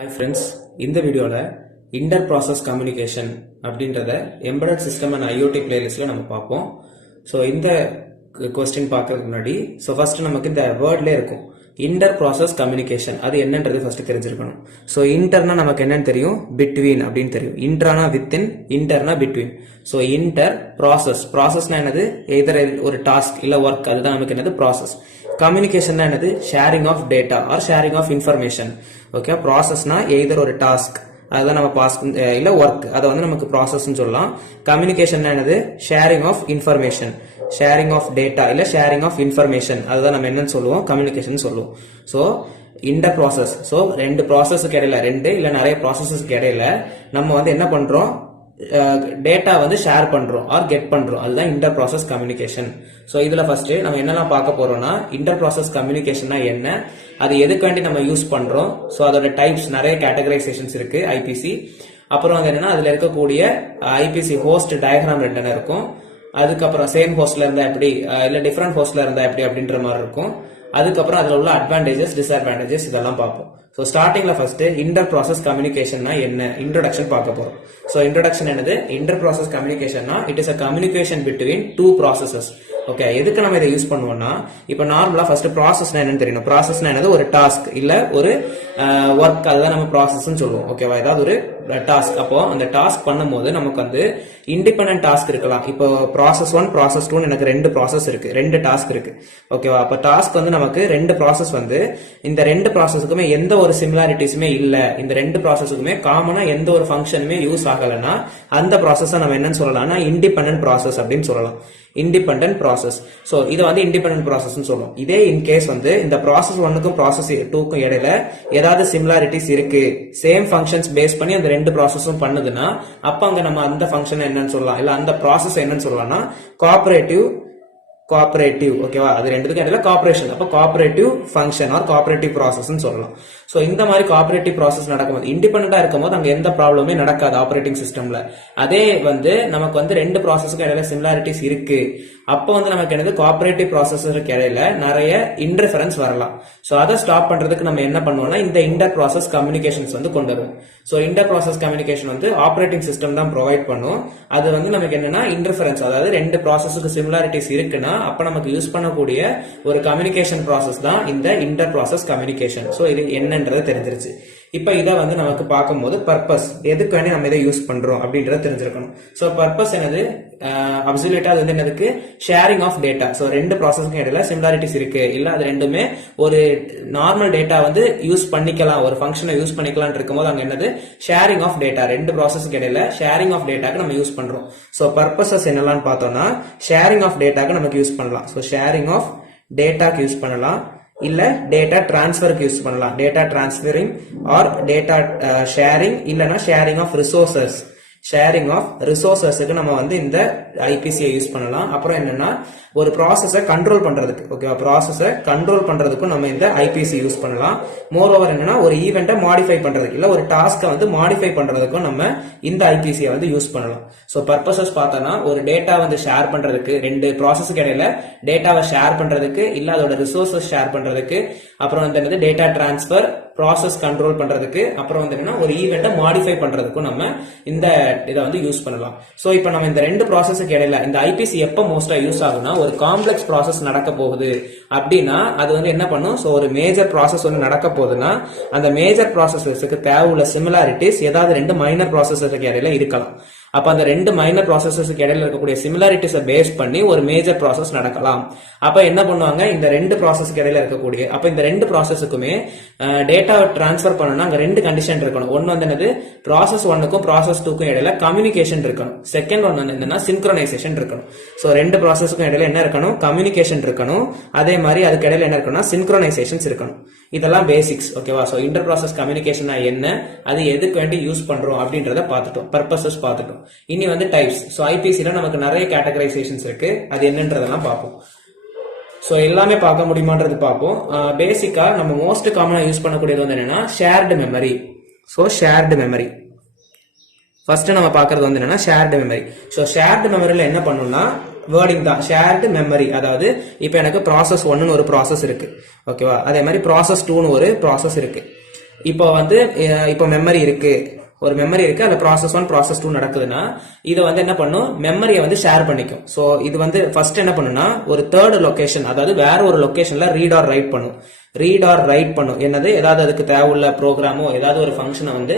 Hi friends, இந்த வீடியோல inter process communication அப்படின்றத எம்பெடட் சிஸ்டம் அண்ட் ஐஓடி பிளேலிஸ்ட்ல நம்ம பார்ப்போம். ஸோ இந்த கொஸ்டின் பார்க்கறதுக்கு முன்னாடி ஃபர்ஸ்ட் நமக்கு இந்த வேர்ட்ல இருக்கும் இன்டர் ப்ராசஸ் கம்யூனிகேஷன், அது என்னன்றது ஃபர்ஸ்ட் தெரிஞ்சிருக்கணும். ஸோ இன்டர்னா நமக்கு என்னன்னு தெரியும், பிட்வீன் அப்படின்னு தெரியும். இன்ட்ரானா வித்தின், இன்டர்னா பிட்வீன். ஸோ இன்டர் ப்ராசஸ்னா என்னது, எதர் ஒரு டாஸ்க் இல்ல ஒர்க், அதுதான் நமக்கு என்னது ப்ராசஸ். கம்யூனிகேஷன் என்னது, sharing of data or sharing of information. Okay, ப்ராசஸ்னா எதர் ஒரு டாஸ்க், அதுதான் நம்ம பாஸ் இல்ல ஒர்க், அதை வந்து நமக்கு ப்ராசஸ் சொல்லலாம். கம்யூனிகேஷன் என்னது, sharing of information, sharing of data இல்ல ஷேரிங் ஆஃப் இன்ஃபர்மேஷன், அதுதான் நம்ம என்னன்னு சொல்லுவோம், கம்யூனிகேஷன் சொல்லுவோம். ஸோ இன்டர் ப்ராசஸ், ஸோ ரெண்டு ப்ராசஸ்க்கு இடையில, ரெண்டு இல்ல நிறைய ப்ராசஸஸ்க்கு இடையில நம்ம வந்து என்ன பண்றோம், டேட்டா வந்து ஷேர் பண்றோம் ஆர் கெட் பண்றோம், அதுதான் இன்டர் ப்ராசஸ் கம்யூனிகேஷன். சோ இதுல ஃபர்ஸ்ட் நம்ம என்னெல்லாம் பார்க்க போறோம்னா, இன்டர் ப்ராசஸ் கம்யூனிகேஷன்னா என்ன, அது எதுக்கு வேண்டி நம்ம யூஸ் பண்றோம், சோ அதோட டைப்ஸ் நிறைய கேட்டகரைசேஷன்ஸ் இருக்கு ஐபிசி. அப்புறம் வந்து என்னன்னா அதுல இருக்கக்கூடிய ஐபிசி ஹோஸ்ட் டயக்ராம் ரெண்டு இருக்கும். அதுக்கப்புறம் சேம் ஹோஸ்ட்ல இருந்தா எப்படி இல்ல டிஃபரெண்ட் ஹோஸ்ட்ல இருந்தா எப்படி அப்படின்ற மாதிரி இருக்கும். அதுக்கப்புறம் அதுல உள்ள அட்வான்டேஜஸ் டிஸ்அட்வான்டேஜஸ் இதெல்லாம் பார்ப்போம். ஸோ ஸ்டார்டிங்ல ஃபர்ஸ்ட் இன்டர் ப்ராசஸ் கம்யூனிகேஷன்னா என்ன, இன்ட்ரோடக்ஷன் பார்க்க போறோம். ஸோ இன்ட்ரோடக்ஷன் என்னது, இன்டர் ப்ராசஸ் கம்யூனிகேஷன்னா it is a communication between two processes. Okay, எதுக்கு நம்ம இதை யூஸ் பண்ணுவோம்னா, இப்போ நார்மலா ஃபர்ஸ்ட் ப்ராசஸ்னா என்னன்னு தெரியணும். ப்ராசஸ்னா என்னது, ஒரு டாஸ்க் இல்ல ஒரு ஒர்க், அதுதான் நம்ம ப்ராசஸ் சொல்லுவோம். ஓகேவா, ஏதாவது ஒரு டாஸ்க். அப்போ அந்த டாஸ்க் பண்ணும்போது நமக்கு வந்து இண்டிபெண்டன்ட் டாஸ்க் இருக்கலாம். இப்போ ப்ராசஸ் 1 ப்ராசஸ் 2 எனக்கு ரெண்டு ப்ராசஸ் இருக்கு, ரெண்டு டாஸ்க் இருக்கு. ஓகேவா, அப்ப டாஸ்க் வந்து நமக்கு ரெண்டு ப்ராசஸ் வந்து இந்த ரெண்டு ப்ராசஸுக்குமே எந்த ஒரு சிமிலாரிட்டிஸுமே இல்ல, இந்த ரெண்டு ப்ராசஸுக்குமே காமனா எந்த ஒரு ஃபங்க்ஷனுமே யூஸ் ஆகலைன்னா அந்த ப்ராசஸ் நம்ம என்னன்னு சொல்லலாம்னா இண்டிபெண்டன்ட் ப்ராசஸ் அப்படின்னு சொல்லலாம். Independent process. சோ இதை வந்து இண்டிபெண்டன்ட் ப்ராசஸ் சொல்லுவோம். இதே இன் கேஸ் வந்து இந்த ப்ராசஸ் 1க்கும் ப்ராசஸ் 2க்கும் இடையில ஏதாவது சிமிலாரிட்டிஸ் இருக்கு, சேம் ஃபங்க்ஷன்ஸ் பேஸ் பண்ணி அந்த ரெண்டு ப்ராசஸும் பண்ணுதுன்னா அப்ப அங்க நம்ம அந்த ஃபங்க்ஷன் என்னன்னு சொல்லலாம், இல்ல அந்த ப்ராசஸ் என்னன்னு சொல்லலாம்னா கோஆபரேட்டிவ். ஓகேவா, அது ரெண்டுத்துக்கும் இடையில கோஆபரேஷன், அப்ப cooperative function or cooperative process சொல்லலாம். சோ இந்த மாதிரி கோஆபரேட்டிவ் ப்ராசஸ் நடக்கும்போது, இண்டிபெண்டா இருக்கும்போது அங்க எந்த ப்ராப்ளமே நடக்காது ஆபரேட்டிங் சிஸ்டம்ல. அதே வந்து நமக்கு வந்து ரெண்டு ப்ராசஸ்க்கு இடையில சிமிலாரிட்டிஸ் இருக்கு, அப்போ வந்து நமக்கு என்னது, கோஆபரேட்டிவ் ப்ராசஸருக்கு இடையில நிறைய இன்டர்ஃபரன்ஸ் வரலாம். சோ அதை ஸ்டாப் பண்றதுக்கு நம்ம என்ன பண்ணுவோம்னா இந்த இன்டர் ப்ராசஸ் கம்யூனிகேஷன்ஸ் வந்து கொண்டு வருவோம். சோ இன்டர் ப்ராசஸ் கம்யூனிகேஷன் வந்து ஆபரேட்டிங் சிஸ்டம் தான் ப்ரொவைட் பண்ணும். அது வந்து நமக்கு என்னன்னா இன்டர்ஃபரன்ஸ், அதாவது ரெண்டு ப்ராசஸுக்கு சிமிலாரிட்டிஸ் இருக்குன்னா அப்ப நமக்கு யூஸ் பண்ணக்கூடிய ஒரு கம்யூனிகேஷன் ப்ராசஸ் தான் இந்த இன்டர் ப்ராசஸ் கம்யூனிகேஷன். சோ இது என்னன்றது தெரிஞ்சிருச்சு. இப்ப இதை வந்து நமக்கு பார்க்கும்போது பர்பஸ், எதுக்கு வேண்டி நம்ம இதை யூஸ் பண்றோம் அப்படின்றத தெரிஞ்சிருக்கணும். சோ பர்பஸ் என்னது, அப்சல்யூட்டா அது வந்து என்னதுக்கு, ஷேரிங் ஆஃப் டேட்டா. சோ ரெண்டு ப்ராசஸ்க்கு இடையில சிமிலாரிட்டிஸ் இருக்கு, இல்ல அது ரெண்டுமே ஒரு நார்மல் டேட்டா வந்து யூஸ் பண்ணிக்கலாம், ஒரு ஃபங்க்ஷனை யூஸ் பண்ணிக்கலாம் இருக்கும்போது அங்க என்னது, ஷேரிங் ஆஃப் டேட்டா. ரெண்டு ப்ராசஸ்க்கு இடையில ஷேரிங் ஆஃப் டேட்டாக்கு நம்ம யூஸ் பண்றோம். சோ பர்பஸஸ் என்னெல்லாம் பார்த்தோம்னா, ஷேரிங் ஆஃப் டேட்டாக்கு நமக்கு யூஸ் பண்ணலாம். சோ ஷேரிங் ஆஃப் டேட்டாக்கு யூஸ் பண்ணலாம், இல்ல டேட்டா டிரான்ஸ்ஃபருக்கு யூஸ் பண்ணலாம், data transferring or data sharing, இல்லனா sharing of resources. Sharing of ரிசோர்சஸ்க்கு நம்ம வந்து இந்த ஐபிசியை யூஸ் பண்ணலாம். அப்புறம் என்னன்னா ஒரு ப்ராசஸை கண்ட்ரோல் பண்றதுக்கு, ஓகேவா, ப்ராசஸை கண்ட்ரோல் பண்றதுக்கும் நம்ம இந்த ஐபிசி யூஸ் பண்ணலாம். மோர் ஓவர் என்னன்னா ஒரு ஈவெண்ட்டை மாடிஃபை பண்றதுக்கு, இல்ல ஒரு டாஸ்கை வந்து மாடிஃபை பண்றதுக்கும் நம்ம இந்த ஐபிசியை வந்து யூஸ் பண்ணலாம். சோ பர்பஸஸ் பார்த்தோம்னா ஒரு டேட்டா வந்து ஷேர் பண்றதுக்கு, ரெண்டு ப்ராசஸ்க்கு இடையில டேட்டாவை ஷேர் பண்றதுக்கு, இல்ல அதோட ரிசோர்சஸ் ஷேர் பண்றதுக்கு, அப்புறம் வந்து டேட்டா டிரான்ஸ்பர், ப்ராசஸ் கண்ட்ரோல் பண்றதுக்கு, அப்புறம் வந்து என்னன்னா ஒரு ஈவெண்ட்டை மாடிஃபை பண்றதுக்கும் நம்ம இந்த இதை வந்து யூஸ் பண்ணலாம். சோ இப்போ நம்ம இந்த ரெண்டு ப்ராசஸ்க்கு இடையில இந்த ஐபிசி எப்ப மோஸ்டா யூஸ் ஆகும்னா, ஒரு காம்ப்ளெக்ஸ் ப்ராசஸ் நடக்க போகுது அப்படின்னா அது வந்து என்ன பண்ணும், சோ ஒரு மேஜர் ப்ராசஸ் வந்து நடக்க போகுதுன்னா அந்த மேஜர் ப்ராசஸஸ்க்கு தேவையுள்ள சிமிலாரிட்டிஸ் ஏதாவது ரெண்டு மைனர் ப்ராசஸஸ்க்கு இடையில இருக்கலாம். அப்ப அந்த ரெண்டு மைனர் ப்ராசஸஸ்க்கு இடையில இருக்கக்கூடிய சிமிலாரிட்டிஸை பேஸ் பண்ணி ஒரு மேஜர் ப்ராசஸ் நடக்கலாம். அப்ப என்ன பண்ணுவாங்க, இந்த ரெண்டு ப்ராசஸ்க்கு இடையில இருக்கக்கூடிய, அப்ப இந்த ரெண்டு ப்ராசஸுக்குமே டேட்டாவை டிரான்ஸ்ஃபர் பண்ணணும்னா அங்க ரெண்டு கண்டிஷன் இருக்கணும். ஒன்னு வந்து என்னது, ப்ராசஸ் 1க்கும் ப்ராசஸ் 2க்கும் இடையில கம்யூனிகேஷன் இருக்கணும். செகண்ட் ஒன் வந்து என்னன்னா சின்க்ரோனைசேஷன் இருக்கணும். சோ ரெண்டு ப்ராசஸ்க்கும் இடையில என்ன இருக்கணும், கம்யூனிகேஷன் இருக்கணும். அதே மாதிரி அதுக்கு இடையில என்ன இருக்கணும்னா சின்க்ரோனைசேஷன்ஸ் இருக்கணும். இதெல்லாம் பேசிக்ஸ். ஓகேவா, சோ இன்டர் ப்ராசஸ் கம்யூனிகேஷன் என்ன, அது எதுக்கு வேண்டி யூஸ் பண்றோம் அப்படின்றத பார்த்துட்டோம், பர்பஸஸ் பார்த்துட்டோம். இனி வந்து டைப்ஸ். சோ ஐபிசில நமக்கு நிறைய கேட்டகரைசேஷன்ஸ் இருக்கு, அது என்னன்றதெல்லாம் பார்ப்போம். சோ எல்லாமே பார்க்க முடியுமான்றது பார்ப்போம். பேசிக்கா நம்ம மோஸ்ட் காமனா யூஸ் பண்ணக்கூடியது வந்து என்னன்னா shared memory. So shared memory first நம்ம பார்க்கறது வந்து என்னன்னா ஷேர்டு மெமரி. சோ ஷேர்டு மெமரியில என்ன பண்ணணும்னா வேர்டிங் தான் ஷேர்டு மெமரி. அதாவது இப்போ எனக்கு ப்ராசஸ் 1ன்னு ஒரு ப்ராசஸ் இருக்கு, ஓகேவா, அதே மாதிரி ப்ராசஸ் 2ன்னு ஒரு ப்ராசஸ் இருக்கு. இப்போ வந்து இப்போ மெமரி இருக்கு, ஒரு மெமரி இருக்கு, அதுல ப்ராசஸ் 1 ப்ராசஸ் 2 நடக்குதுன்னா இதை வந்து என்ன பண்ணும், மெமரியை வந்து ஷேர் பண்ணிக்கும். ஸோ இது வந்து ஃபர்ஸ்ட் என்ன பண்ணுன்னா ஒரு தேர்ட் லொகேஷன், அதாவது வேற ஒரு லொகேஷன்ல ரீட் ஆர் ரைட் பண்ணும். ரீட் ஆர் ரைட் பண்ணும் என்னது, ஏதாவது அதுக்கு தேவையுள்ள ப்ரோக்ராமோ ஏதாவது ஒரு ஃபங்க்ஷனை வந்து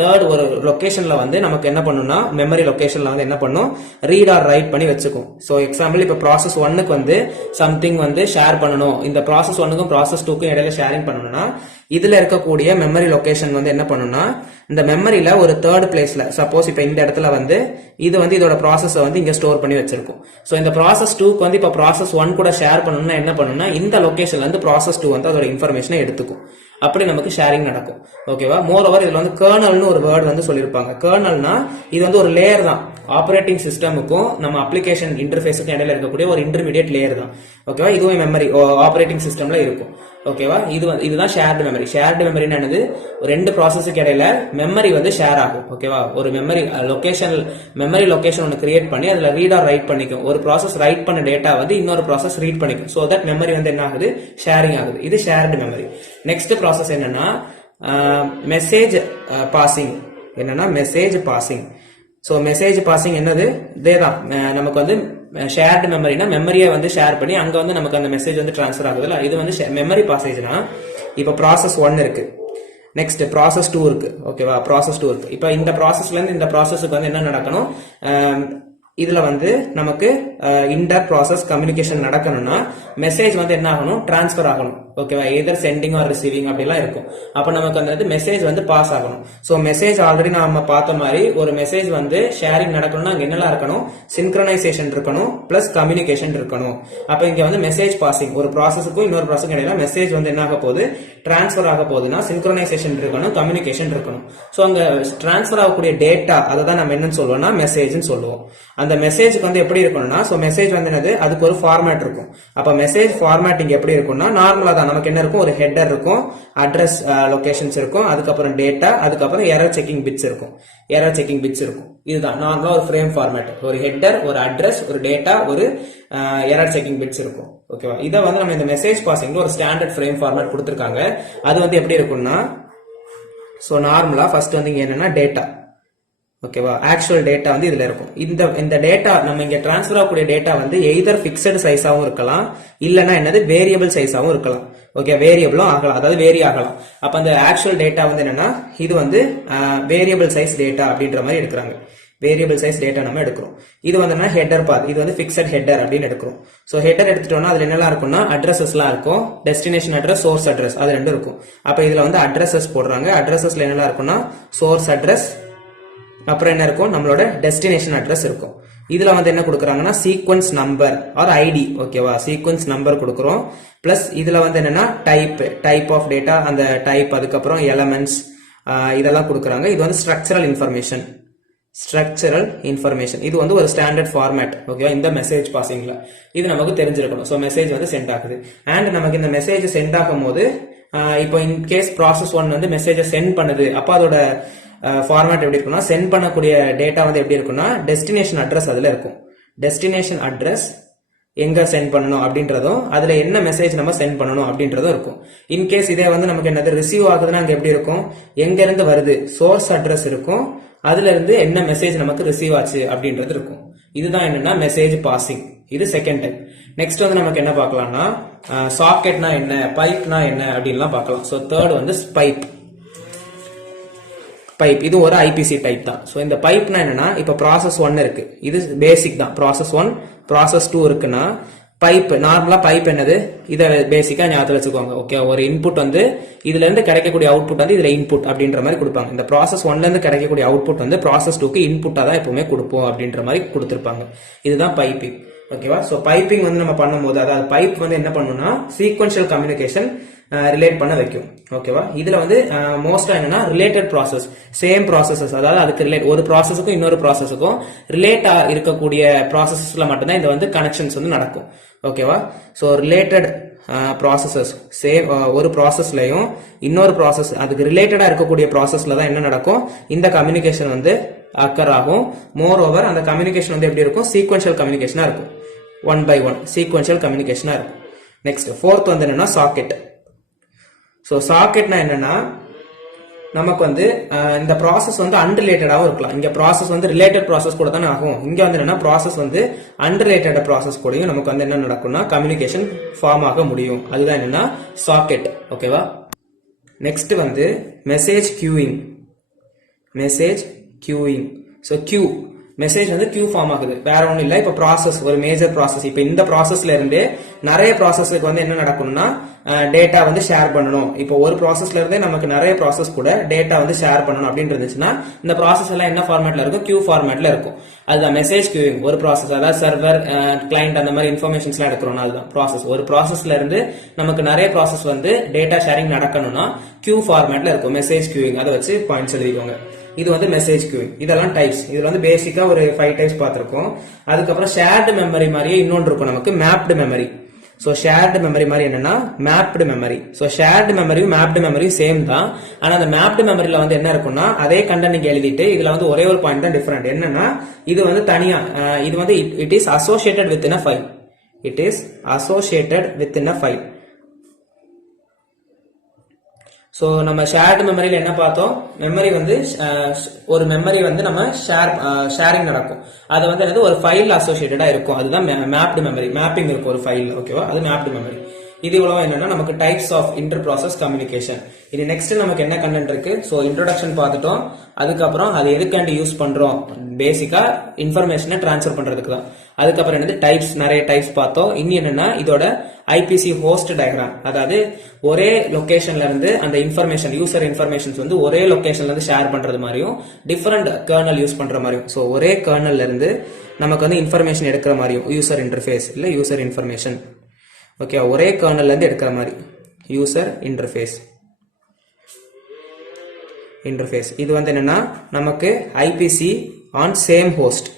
தேர்ட் ஒரு லொகேஷன்ல வந்து நமக்கு என்ன பண்ணும்னா மெமரி லொகேஷன்ல வந்து என்ன பண்ணும், ரீட் ஆர் ரைட் பண்ணி வச்சுக்கும். ஸோ எக்ஸாம்பிள் இப்போ ப்ராசஸ் 1க்கு வந்து சம்திங் வந்து ஷேர் பண்ணணும், இந்த ப்ராசஸ் 1க்கும் ப்ராசஸ் 2க்கும் இடையில ஷேரிங் பண்ணணும்னா இதுல இருக்கக்கூடிய மெமரி லொகேஷன் வந்து என்ன பண்ணும்னா இந்த மெமரியில ஒரு தேர்ட் பிளேஸ்ல, சப்போஸ் இப்ப இந்த இடத்துல வந்து இது வந்து இதோட ப்ராசஸ் வந்து இங்க ஸ்டோர் பண்ணி வச்சிருக்கும். சோ இந்த ப்ராசஸ் 2க்கு வந்து இப்ப ப்ராசஸ் 1 கூட ஷேர் பண்ணணும்னா என்ன பண்ணும்னா இந்த லொகேஷன்ல இருந்து ப்ராசஸ் 2 வந்து அதோட இன்ஃபர்மேஷனை எடுத்துக்கும். அப்படி நமக்கு ஷேரிங் நடக்கும். ஓகேவா? மோர் ஓவர் இதுல வந்து கர்னல்னு ஒரு வேர்டு வந்து சொல்லியிருப்பாங்க. கர்னல்னா இது வந்து ஒரு லேயர் தான், ஆப்பரேட்டிங் சிஸ்டமுக்கும் நம்ம அப்ளிகேஷன் இன்டர்ஃபேஸுக்கும் இடையில இருக்கக்கூடிய ஒரு இன்டர்மீடியட் லேயர் தான். ஓகேவா? இதுவும் மெமரி ஆப்பரேட்டிங் சிஸ்டம்ல இருக்கும். ஓகேவா? இதுதான் ஷேர்டு மெமரி. ஷேர்டு மெமரி என்னது, ரெண்டு ப்ராசஸுக்கு இடையில மெமரி வந்து ஷேர் ஆகும். ஓகேவா? ஒரு மெமரி லொகேஷன் ஒன்று கிரியேட் பண்ணி அதுல ரீட் ஆர் ரைட் பண்ணிக்கும். ஒரு ப்ராசஸ் ரைட் பண்ண டேட்டா வந்து இன்னொரு ப்ராசஸ் ரீட் பண்ணிக்கும். சோ தட் மெமரி வந்து என்ன ஆகுது, ஷேரிங் ஆகுது. இது ஷேர்டு மெமரி. நெக்ஸ்ட் ப்ராசஸ் என்னன்னா மெசேஜ் பாசிங். என்னன்னா message passing. So message passing என்னது, இதேதான் நமக்கு வந்து ஷேர்டு மெமரினா மெமரியை வந்து ஷேர் பண்ணி அங்க வந்து நமக்கு அந்த மெசேஜ் வந்து டிரான்ஸ்ஃபர் ஆகுதுல்ல, இது வந்து மெமரி பாசேஜ்னா இப்ப ப்ராசஸ் 1 இருக்கு, நெக்ஸ்ட் ப்ராசஸ் 2 இருக்கு. ஓகேவா? ப்ராசஸ் 2 இருக்கு. இப்ப இந்த ப்ராசஸ்ல இருந்து இந்த ப்ராசஸ்க்கு வந்து என்ன நடக்கணும், இதுல வந்து நமக்கு இன்டர் ப்ராசஸ் கம்யூனிகேஷன் நடக்கணும்னா மெசேஜ் வந்து என்ன ஆகணும், டிரான்ஸ்ஃபர் ஆகணும். ஓகேவா? எதர் சென்டிங் ஆர் ரிசீவிங் அப்படிலாம் இருக்கும். அப்ப நமக்கு அந்த மெசேஜ் வந்து பாஸ் ஆகணும். சோ மெசேஜ் ஆல்ரெடி நம்ம பார்த்த மாதிரி ஒரு மெசேஜ் வந்து ஷேரிங் நடக்கணும்னா அங்க என்னெல்லாம் இருக்கணும், சின்க்ரனைசேஷன் இருக்கணும், பிளஸ் கம்யூனிகேஷன் இருக்கணும். அப்ப இங்க வந்து மெசேஜ் பாசிங், ஒரு ப்ராசஸுக்கும் இன்னொரு ப்ராசஸ் இடையில மெசேஜ் வந்து என்ன ஆக போகுது, டிரான்ஸ்ஃபர் ஆக போகுதுன்னா சின்க்ரனைசேஷன் இருக்கணும், கம்யூனிகேஷன் இருக்கணும். சோ அங்க டிரான்ஸ்ஃபர் ஆகக்கூடிய டேட்டா அதை தான் நம்ம என்னன்னு சொல்லுவோம்னா மெசேஜ்னு சொல்லுவோம். அந்த மெசேஜ்க்கு வந்து எப்படி இருக்கணும்னா, சோ மெசேஜ் வந்து என்னது, அதுக்கு ஒரு ஃபார்மேட் இருக்கும். அப்ப மெசேஜ் ஃபார்மேட்டிங் எப்படி இருக்கும்னா நார்மலா தான் நமக்கு என்ன இருக்கும், ஒரு ஹெட்டர் இருக்கும், அட்ரஸ் லொகேஷன்ஸ் இருக்கும், அதுக்கப்புறம் டேட்டா, அதுக்கப்புறம் எரர் செக்கிங் பிட்ஸ் இருக்கும். இதுதான் நார்மலா ஒரு ஃப்ரேம் ஃபார்மேட். ஒரு ஹெட்டர், ஒரு அட்ரஸ், ஒரு டேட்டா, ஒரு எரர் செக்கிங் பிட்ஸ் இருக்கும். ஓகேவா? இதை வந்து நம்ம இந்த மெசேஜ் பாசிங்ல ஒரு ஸ்டாண்டர்ட் ஃப்ரேம் ஃபார்மேட் கொடுத்திருக்காங்க. அது வந்து எப்படி இருக்கும்னா, சோ நார்மலா ஃபர்ஸ்ட் வந்து இங்க என்னன்னா டேட்டா. ஓகேவா? ஆக்சுவல் டேட்டா வந்து இதுல இருக்கும். இந்த டேட்டா நம்ம இங்க டிரான்ஸ்ஃபர் ஆகக்கூடிய டேட்டா வந்து எய்தர் பிக்சட் சைஸாவும் இருக்கலாம், இல்லனா என்னது வேரியபிள் சைஸாவும் இருக்கலாம். ஓகே, வேரியபிளும் ஆகலாம், அதாவது வேரி ஆகலாம். அப்ப அந்த ஆக்சுவல் டேட்டா வந்து என்னன்னா இது வந்து வேரியபிள் சைஸ் டேட்டா அப்படின்ற மாதிரி எடுக்கிறாங்க. வேரியபிள் சைஸ் டேட்டா நம்ம எடுக்கிறோம். இது வந்து ஹெட்டர் பாத், இது வந்து பிக்சட் ஹெட்டர் அப்படின்னு எடுக்கிறோம். சோ ஹெட்டர் எடுத்துட்டோம்னா அதுல என்னெல்லாம் இருக்கும்னா அட்ரஸஸ்லாம் இருக்கும், டெஸ்டினேஷன் அட்ரஸ், சோர்ஸ் அட்ரஸ், அது ரெண்டும் இருக்கும். அப்ப இதுல வந்து அட்ரஸஸ் போடுறாங்க. அட்ரஸஸ்ல என்னெல்லாம் இருக்கும்னா சோர்ஸ் அட்ரஸ், அப்புறம் என்ன இருக்கும், நம்மளோட டெஸ்டினேஷன் அட்ரஸ் இருக்கும். இதுல வந்து என்ன கொடுக்குறாங்கன்னா சீக்வன்ஸ் நம்பர் ஆர் ஐடி. ஓகேவா? சீக்வன்ஸ் நம்பர் கொடுக்குறோம். பிளஸ் இதுல வந்து என்னன்னா டைப் ஆஃப் டேட்டா, அந்த டைப், அதுக்கப்புறம் எலமெண்ட்ஸ், இதெல்லாம் கொடுக்குறாங்க. இது வந்து ஸ்ட்ரக்சரல் இன்ஃபர்மேஷன். இது வந்து ஒரு ஸ்டாண்டர்ட் ஃபார்மேட். ஓகேவா? இந்த மெசேஜ் பாசிங்ல இது நமக்கு தெரிஞ்சிருக்கணும். ஸோ மெசேஜ் வந்து சென்ட் ஆகுது. அண்ட் நமக்கு இந்த மெசேஜ் சென்ட் ஆகும் போது இப்போ இன் கேஸ் ப்ராசஸ் 1 வந்து மெசேஜை சென்ட் பண்ணுது, அப்போ அதோட ஃபார்மேட் எப்படி இருக்கும்னா, சென்ட் பண்ணக்கூடிய டேட்டா வந்து எப்படி இருக்கும்னா டெஸ்டினேஷன் அட்ரஸ் அதுல இருக்கும். டெஸ்டினேஷன் அட்ரஸ் எங்க சென்ட் பண்ணணும் அப்படின்றதும், அதுல என்ன மெசேஜ் நம்ம சென்ட் பண்ணணும் அப்படின்றதும் இருக்கும். இன்கேஸ் இதே வந்து நமக்கு என்னது ரிசீவ் ஆகுதுன்னா அங்க எப்படி இருக்கும், எங்க இருந்து வருது, சோர்ஸ் அட்ரஸ் இருக்கும், அதுல இருந்து என்ன மெசேஜ் நமக்கு ரிசீவ் ஆச்சு அப்படின்றது இருக்கும். இதுதான் என்னன்னா மெசேஜ் பாசிங். இது செகண்ட் டைப். நெக்ஸ்ட் வந்து நமக்கு என்ன பார்க்கலாம்னா சாக்கெட்னா என்ன, பைப்னா என்ன அப்படின்லாம் பார்க்கலாம். ஸோ தேர்ட் வந்து பைப். இது ஒரு ஐபிசி டைப் தான். ஸோ இந்த பைப்னா என்னன்னா, இப்ப ப்ராசஸ் 1 இருக்கு, இது பேசிக் தான். ப்ராசஸ் 1 ப்ராசஸ் 2 இருக்குன்னா பைப், நார்மலா பைப் என்னது, இதை பேசிக்கா ஞாபகத்தில் வச்சுக்கோங்க. ஓகே, ஒரு இன்புட் வந்து இதுல இருந்து கிடைக்கக்கூடிய அவுட்புட் வந்து இதுல இன்புட் அப்படின்ற மாதிரி கொடுப்பாங்க. இந்த ப்ராசஸ் 1ல இருந்து கிடைக்கக்கூடிய அவுட்புட் வந்து ப்ராசஸ் 2க்கு இன்புட்டா தான் எப்பவுமே கொடுப்போம் அப்படின்ற மாதிரி கொடுத்திருப்பாங்க. இதுதான் பைப்பிங். ஓகேவா? சோ பைப்பிங் வந்து நம்ம பண்ணும்போது, அதாவது பைப் வந்து என்ன பண்ணும்னா சீக்வென்ஷியல் கம்யூனிகேஷன் ரிலேட் பண்ண வைக்கும். ஓகேவா? இதுல வந்து மோஸ்டா என்னன்னா ரிலேட்டட் ப்ராசஸ், சேம் ப்ராசஸஸ், அதாவது அதுக்கு ரிலேட், ஒரு ப்ராசஸுக்கும் இன்னொரு ப்ராசஸுக்கும் ரிலேட்டா இருக்கக்கூடிய ப்ராசஸஸ்ல மட்டும்தான் இந்த வந்து கனெக்ஷன்ஸ் வந்து நடக்கும். ஓகேவா? சோ ரிலேட்டட் ப்ராசஸஸ், சேம் ஒரு ப்ராசஸ்லயும் இன்னொரு ப்ராசஸ் அதுக்கு ரிலேட்டடா இருக்கக்கூடிய ப்ராசஸ்ல தான் என்ன நடக்கும், இந்த கம்யூனிகேஷன் வந்து அக்கர் ஆகும். மோர் ஓவர் அந்த கம்யூனிகேஷன் வந்து எப்படி இருக்கும், சீக்வென்ஷியல் கம்யூனிகேஷனா இருக்கும். 1 by 1 சீக்வென்ஷியல் கம்யூனிகேஷனா இருக்கும். நெக்ஸ்ட் ஃபோர்த் வந்து என்னன்னா சாக்கெட். ஸோ சாக்கெட்னா என்னன்னா, நமக்கு வந்து இந்த ப்ராசஸ் வந்து அன்ரிலேட்டடாகவும் இருக்கலாம். இங்க ப்ராசஸ் வந்து ரிலேட்டட் ப்ராசஸ் கூட தானே ஆகும். இங்க வந்து என்னன்னா ப்ராசஸ் வந்து அன்ரிலேட்டட் ப்ராசஸ் கூடயும் நமக்கு வந்து என்ன நடக்கும்னா கம்யூனிகேஷன் ஃபார்ம் ஆக முடியும். அதுதான் என்னன்னா சாக்கெட். ஓகேவா? நெக்ஸ்ட் வந்து message queuing. Message queuing. So queue message வந்து கியூ ஃபார்ம் ஆகுது, வேற ஒன்றும் இல்லை. இப்போ ப்ராசஸ் ஒரு மேஜர் ப்ராசஸ், இப்போ இந்த ப்ராசஸ்ல இருந்து நிறைய ப்ராசஸ்க்கு வந்து என்ன நடக்கணும்னா டேட்டா வந்து ஷேர் பண்ணணும். இப்போ ஒரு ப்ராசஸ்ல இருந்தே நமக்கு நிறைய ப்ராசஸ் கூட டேட்டா வந்து ஷேர் பண்ணணும் அப்படின்னு இருந்துச்சுன்னா இந்த ப்ராசஸ் எல்லாம் என்ன ஃபார்மேட்ல இருக்கும்? கியூ ஃபார்மேட்ல இருக்கும். அதுதான் மெசேஜ் கியூயிங். ஒரு ப்ராசஸ், அதாவது சர்வர், கிளைண்ட் அந்த மாதிரி இன்ஃபர்மேஷன்ஸ்லாம் எடுக்கிறோம், அதுதான் ப்ராசஸ். ஒரு ப்ராசஸ்ல இருந்து நமக்கு நிறைய ப்ராசஸ் வந்து டேட்டா ஷேரிங் நடக்கணும்னா கியூ ஃபார்மேட்ல இருக்கும். மெசேஜ் கியூயிங், அதை வச்சு பாயிண்ட்ஸ் எழுதிக்கோங்க. இது வந்து மெசேஜ் கியூயிங். இதெல்லாம் டைப்ஸ். இதுல வந்து பேசிக்கா ஒரு 5 டைப்ஸ் பார்த்திருக்கோம். அதுக்கப்புறம் ஷேர்டு மெமரி மாதிரியே இன்னொன்று இருக்கும் நமக்கு, mapped memory. So shared memory மாதிரி என்னன்னா மேப்டு மெமரி. சோ ஷேர்டு மெமரியும் மேப்டு மெமரியும் சேம் தான். ஆனா அந்த மேப்டு மெமரியில வந்து என்ன இருக்கும்னா அதே கண்டென்ட் நீங்க எழுதிட்டு இதுல வந்து ஒரே ஒரு பாயிண்ட் தான் டிஃபரெண்ட். என்னன்னா இது வந்து தனியா, இது வந்து it is associated with in a file. It is associated with in a file. So நம்ம ஷேர்டு மெமரியில் என்ன பார்த்தோம்? மெமரி வந்து ஒரு மெமரி வந்து நம்ம ஷேரிங் நடக்கும். அது வந்து என்னது ஒரு ஃபைல் அசோசியேட்டடா இருக்கும். அதுதான் மேப்டு மெமரி. மேப்பிங் இருக்கும் ஒரு ஃபைல். ஓகேவா? அது மேப்டு மெமரி. இது இவ்வளவு என்னன்னா நமக்கு types of inter process communication. இது நெக்ஸ்ட் நமக்கு என்ன கண்டென்ட் இருக்கு? ஸோ இன்ட்ரோடக்ஷன் பார்த்துட்டோம். அதுக்கப்புறம் அது எதுக்காண்டி யூஸ் பண்றோம்? பேசிக்கா இன்ஃபர்மேஷனை டிரான்ஸ்ஃபர் பண்றதுக்கு தான். அதுக்கப்புறம் என்னது டைப்ஸ், நிறைய டைப்ஸ் பார்த்தோம். இன்னும் என்னன்னா இதோட ஐபிசி ஹோஸ்ட் டயக்ராம், அதாவது ஒரே லொகேஷன்ல இருந்து அந்த இன்ஃபர்மேஷன், யூசர் இன்ஃபர்மேஷன்ஸ் வந்து ஒரே லொகேஷன்ல இருந்து ஷேர் பண்றது மாதிரியும் டிஃபரெண்ட் கர்னல் யூஸ் பண்ற மாதிரியும். ஸோ ஒரே கர்னல்ல இருந்து நமக்கு வந்து இன்ஃபர்மேஷன் எடுக்கிற மாதிரியும் யூசர் இன்டர்ஃபேஸ் இல்ல யூசர் இன்ஃபர்மேஷன். ஓகே, ஒரே கர்னல்ல இருந்து எடுக்கிற மாதிரி யூசர் இன்டர்ஃபேஸ். இது வந்து என்னன்னா நமக்கு ஐபிசி ஆன் சேம் ஹோஸ்ட்.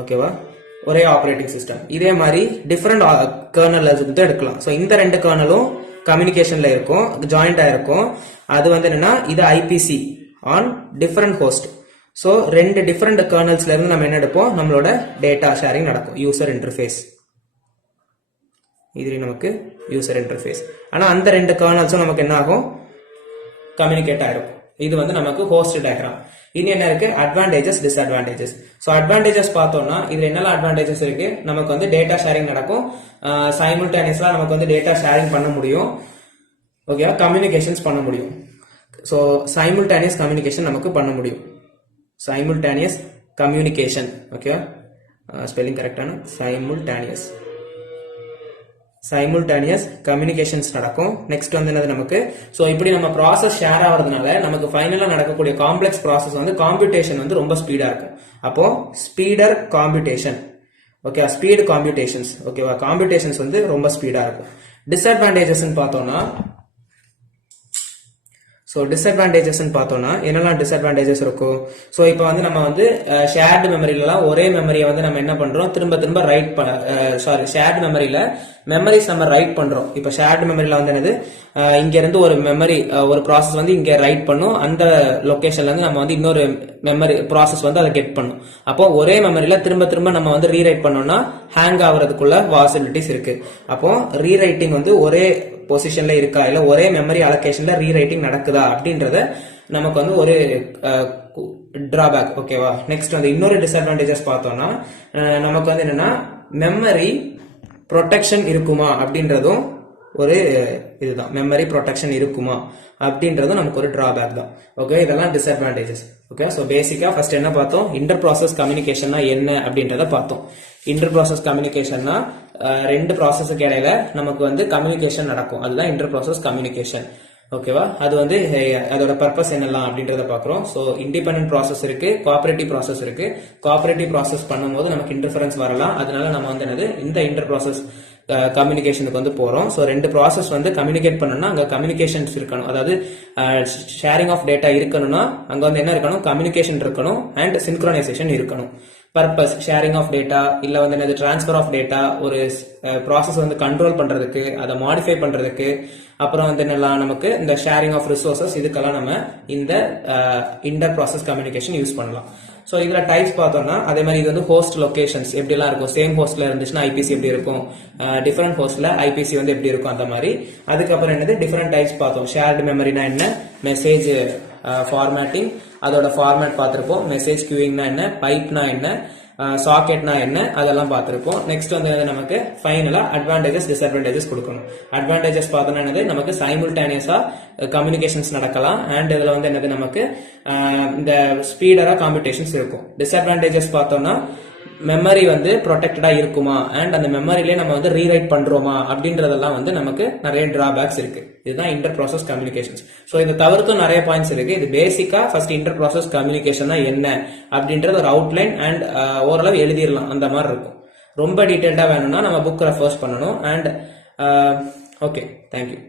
ஓகேவா? ஒரே ஆப்ரேட்டிங் சிஸ்டம். இதே மாதிரி டிஃபரெண்ட் கர்னல் எடுக்கலாம். ஸோ இந்த ரெண்டு கர்னலும் கம்யூனிகேஷன்ல இருக்கும், ஜாயிண்டா இருக்கும். அது வந்து என்னன்னா இது IPC on different host. So ரெண்டு டிஃபரெண்ட் கர்னல்ஸ்ல இருந்து நம்ம என்ன எடுப்போம்? நம்மளோட டேட்டா ஷேரிங் நடக்கும். User interface. இது நமக்கு யூசர் இன்டர்ஃபேஸ். ஆனா அந்த ரெண்டு கர்னல்ஸும் நமக்கு என்ன ஆகும்? கம்யூனிகேட் ஆயிருக்கும். இது வந்து நமக்கு ஹோஸ்ட் டயக்ராம். இன்னும் என்ன இருக்கு? Advantages, disadvantages. ஸோ அட்வான்டேஜஸ் பார்த்தோம்னா இதுல என்னெல்லாம் அட்வான்டேஜஸ் இருக்கு? நமக்கு வந்து டேட்டா ஷேரிங் நடக்கும். சைமல்டேனியஸா நமக்கு வந்து டேட்டா ஷேரிங் பண்ண முடியும். ஓகேவா? கம்யூனிகேஷன்ஸ் பண்ண முடியும். ஸோ சைமல்டேனியஸ் கம்யூனிகேஷன் நமக்கு பண்ண முடியும். Simultaneous communication. ஓகே, ஸ்பெல்லிங் கரெக்டான சைமல்டேனியஸ் கம்யூனிகேஷன்ஸ் நடக்கும். நெக்ஸ்ட் வந்து என்னது நமக்கு? ஸோ இப்படி நம்ம ப்ராசஸ் ஷேர் ஆகிறதுனால நமக்கு ஃபைனலா நடக்கக்கூடிய காம்ப்ளெக்ஸ் ப்ராசஸ் வந்து காம்ப்யூட்டேஷன் வந்து ரொம்ப ஸ்பீடா இருக்கும். அப்போ speeder computation. Okay, speed computations. ஓகேவா? காம்ப்யூட்டேஷன்ஸ் வந்து ரொம்ப ஸ்பீடா இருக்கும். டிஸ்அட்வான்டேஜஸ் பார்த்தோம்னா, ஸோ டிஸ்அட்வான்டேஜஸ் பார்த்தோம்னா என்னெல்லாம் டிஸ்அட்வான்டேஜஸ் இருக்கும்? ஸோ இப்போ வந்து நம்ம வந்து ஷேர்டு மெமரிலாம் ஒரே மெமரியை வந்து நம்ம என்ன பண்றோம்? திரும்ப ஷேர்டு மெமரியில மெமரிஸ் நம்ம ரைட் பண்றோம். இப்போ ஷேர்டு மெமரியில வந்து என்னது? இங்க இருந்து ஒரு மெமரி, ஒரு ப்ராசஸ் வந்து இங்க ரைட் பண்ணும். அந்த லொகேஷன்ல இருந்து நம்ம வந்து இன்னொரு மெமரி ப்ராசஸ் வந்து அதை கெட் பண்ணும். அப்போ ஒரே மெமரியில திரும்ப நம்ம வந்து ரீரைட் பண்ணோம்னா ஹேங் ஆகுறதுக்குள்ள பாசிபிலிட்டிஸ் இருக்கு. அப்போ ரீரைட்டிங் வந்து ஒரே பொசிஷன்ல இருக்கா, இல்ல ஒரே மெமரி அலோகேஷன்ல ரீரைட்டிங் நடக்குதா அப்படின்றத நமக்கு வந்து ஒரு டிராபேக். ஓகேவா? நெக்ஸ்ட் வந்து இன்னொரு டிஸ்அட்வான்டேஜஸ் பார்த்தோம்னா நமக்கு வந்து என்னன்னா மெமரி ப்ரொடெக்ஷன் இருக்குமா அப்படின்றதும் ஒரு இதுதான். மெமரி ப்ரொடெக்ஷன் இருக்குமா அப்படின்றதும் நமக்கு ஒரு டிராபேக் தான். ஓகே, இதெல்லாம் டிஸ்அட்வான்டேஜஸ். ஓகே, ஸோ பேசிக்கா ஃபர்ஸ்ட் என்ன பார்த்தோம்? இன்டர் ப்ராசஸ் கம்யூனிகேஷன்னா என்ன அப்படின்றத பார்த்தோம். இன்டர் ப்ராசஸ் கம்யூனிகேஷன்னா ரெண்டு ப்ராசஸுக்கு இடையில நமக்கு வந்து கம்யூனிகேஷன் நடக்கும். அதுதான் இன்டர் ப்ராசஸ் கம்யூனிகேஷன். ஓகேவா? அது வந்து அதோட பர்பஸ் என்னெல்லாம் அப்படின்றத பாக்குறோம். ஸோ இண்டிபெண்டன்ட் ப்ராசஸ் இருக்கு, கோஆபரேட்டிவ் ப்ராசஸ் இருக்கு. கோஆபரேட்டிவ் ப்ராசஸ் பண்ணும்போது நமக்கு இன்டர்ஃபரன்ஸ் வரலாம். அதனால நம்ம வந்து என்னது இந்த இன்டர் ப்ராசஸ் கம்யூனிகேஷனுக்கு வந்து போறோம். ஸோ ரெண்டு ப்ராசஸ் வந்து கம்யூனிகேட் பண்ணணும்னா அங்க கம்யூனிகேஷன்ஸ் இருக்கணும். அதாவது ஷேரிங் ஆஃப் டேட்டா இருக்கணும்னா அங்க வந்து என்ன இருக்கணும்? கம்யூனிகேஷன் இருக்கணும் அண்ட் சின்க்ரோனைசேஷன் இருக்கணும். பர்பஸ் ஷேரிங் ஆஃப் டேட்டா, இல்ல வந்து என்னது டிரான்ஸ்பர் ஆஃப் டேட்டா, ஒரு ப்ராசஸ் வந்து கண்ட்ரோல் பண்றதுக்கு, அதை மாடிஃபை பண்றதுக்கு, அப்புறம் வந்து என்னெல்லாம் நமக்கு இந்த ஷேரிங் ஆஃப் ரிசோர்சஸ் இதுக்கெல்லாம் நம்ம இந்த இன்டர் ப்ராசஸ் கம்யூனிகேஷன் யூஸ் பண்ணலாம். ஸோ இதுல டைப்ஸ் பார்த்தோம்னா அதே மாதிரி இது வந்து ஹோஸ்ட் லொகேஷன்ஸ் எப்படிலாம் இருக்கும், சேம் ஹோஸ்ட்ல இருந்துச்சுன்னா ஐபிசி எப்படி இருக்கும், டிஃபரெண்ட் ஹோஸ்ட்ல ஐபிசி வந்து எப்படி இருக்கும் அந்த மாதிரி. அதுக்கப்புறம் என்னது டிஃபரெண்ட் டைப்ஸ் பார்த்தோம். ஷேர்டு மெமரினா என்ன, மெசேஜ் ஃபார்மேட்டிங் அதோட ஃபார்மேட் பார்த்திருப்போம், மெசேஜ் கியூயிங்னா என்ன, பைப்னா என்ன, சாக்கெட்னா என்ன அதெல்லாம் பார்த்திருப்போம். நெக்ஸ்ட் வந்து நமக்கு ஃபைனலா அட்வான்டேஜஸ் டிஸ்அட்வான்டேஜஸ் கொடுக்கணும். அட்வான்டேஜஸ் பார்த்தோம்னா என்னது நமக்கு சைமுல்டேனியஸா கம்யூனிகேஷன்ஸ் நடக்கலாம் அண்ட் இதுல வந்து என்னது நமக்கு இந்த ஸ்பீடரா காம்படிஷன்ஸ் இருக்கும். டிஸ்அட்வான்டேஜஸ் பார்த்தோம்னா மெமரி வந்து ப்ரொடெக்டடா இருக்குமா அண்ட் அந்த மெமரியிலே நம்ம வந்து ரீரைட் பண்றோமா அப்படின்றதெல்லாம் வந்து நமக்கு நிறைய டிராபேக்ஸ் இருக்கு. இதுதான் இன்டர் ப்ராசஸ் கம்யூனிகேஷன்ஸ். ஸோ இதை தவிர்த்தும் நிறைய பாயிண்ட்ஸ் இருக்கு. இது பேசிக்கா ஃபர்ஸ்ட் இன்டர் ப்ராசஸ் கம்யூனிகேஷன் என்ன அப்படின்றது ஒரு அவுட்லைன் அண்ட் ஓரளவு எழுதிடலாம் அந்த மாதிரி இருக்கும். ரொம்ப டீடைல்டா வேணும்னா நம்ம புக் ரெஃபர்ஸ் பண்ணணும். And okay, thank you.